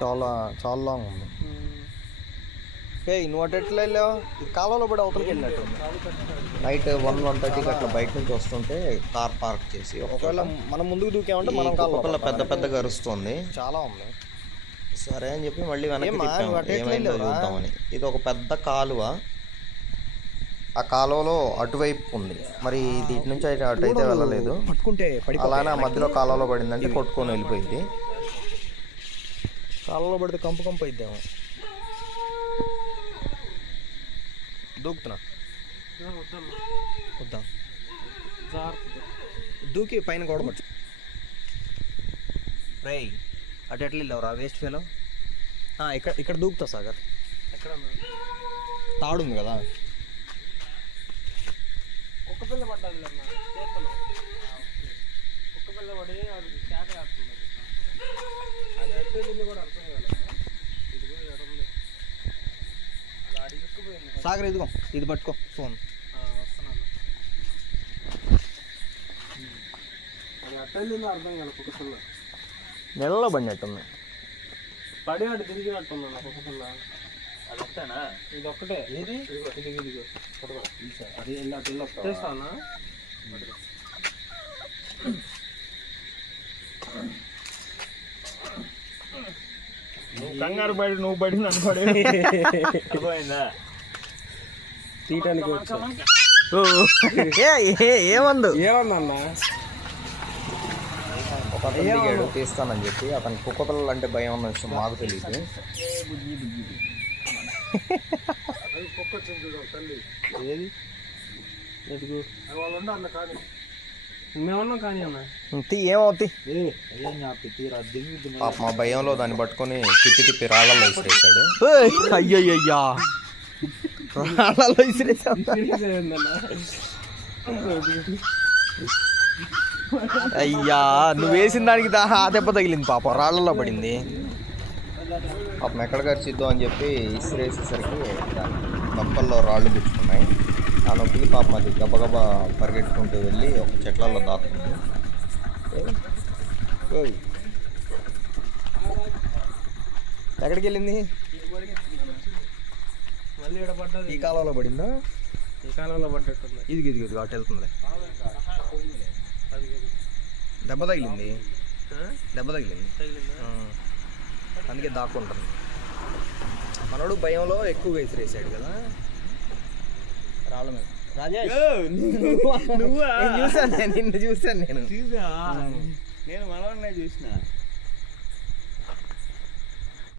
చాలా చాలా లాంగ్ ఉంది. నువ్వు అటు ఎట్లా వెళ్ళావు? కాలంలో పడి అవతలకి వెళ్ళినట్టు నైట్ 1-1:30కి అట్లా బయట నుంచి వస్తుంటే కార్ పార్క్ చేసి ఒకవేళ మనం ముందుకు దూకామంటే మనం కాలంలో పెద్ద పెద్దగా అరుస్తుంది, చాలా ఉంది. సరే అని చెప్పి మళ్ళీ వెనక్కి ఏమైందో చూద్దామని. ఇది ఒక పెద్ద కాలువ, ఆ కాలువలో అటువైపు ఉంది. మరి దీటి నుంచి అయితే అటు అయితే వెళ్ళలేదు. పట్టుకుంటే అలానే ఆ మధ్యలో కాలువలో పడిందంటే కొట్టుకొని వెళ్ళిపోయింది. కాలువలో పడితే కంపు కంపు అయిద్దాము. దూకుతున్నా వద్దాం, దూకి పైన గోడ పట్టు. రై అటు ఎట్లా వెళ్ళావురా వేస్ట్ ఫెలో? ఇక్కడ ఇక్కడ దూకుతా సాగర్. ఎక్కడ తాడు ఉంది కదా. ఒక్క పిల్ల పడ్డది ఒక్క పిల్ల పడి క్యాట్ ఆడుతుంది. అది అట్టు వెళ్ళింది కూడా అర్థం కాదు. ఇదిగో ఎడుంది, అది అడిగిపోయింది. సాగర్ ఇదిగో ఇది పట్టుకో ఫోన్. వస్తున్నాను. అది అట్టు వెళ్ళిందో అర్థం కాదు. కుక్క పిల్ల నెలలో పడినట్టుంది, పడి అటు తిరిగినట్టున్నా కుక్క పిల్ల. అది ఒక్కటేనా? ఇది ఒక్కటే. ఇది ఇదిగో అది చేస్తానా? కంగారు పడి నువ్వు పడి నన్ను పడి తీయటానికి ఏమందు ఏమన్నా ఒక అతను తీస్తానని చెప్పి. అతనికి కుక్క పిల్లలు అంటే భయం ఉన్న విషయం మాకు తెలియదు. ఏది వాళ్ళు అన్న కానీ మేమన్నాం కానీ అన్న తీ ఏమవుతాయి పాప. మా భయంలో దాన్ని పట్టుకొని తిప్పి తిప్పి రాళ్ళలో విసిరేసాడు. అయ్యయ్యా రాళ్ళలో విసిరేసా. అయ్యా నువ్వు వేసిన దానికి ఆ దెబ్బ తగిలింది పాప, రాళ్ళలో పడింది పాపం. ఎక్కడ గరిచిద్దాం అని చెప్పి ఇసిరేసేసరికి గొప్పల్లో రాళ్ళు తెచ్చుకున్నాయి. ఆ నొప్పికి పాపం అది గబగబా పరిగెట్టుకుంటూ వెళ్ళి ఒక చెట్లలో దాక్కుంది. ఎక్కడికి వెళ్ళింది? మళ్ళీ ఇక్కడ పడ్డది. ఈ కాలంలో పడిందా? ఈ కాలంలో పడ్డట్టుంది. ఇదిగి ఇదిగి ఇదిగి అటు వెళ్తుంది. దెబ్బ తగిలింది, దెబ్బ తగిలింది, అందుకే దాక్కుంటుంది. మనోడు భయంలో ఎక్కువగా విసిరేసాడు కదా రాళ్ళ మీద. రాజేష్ చూసాను, నిన్ను చూసాను నేను. నేను మనవాడినే చూసిన.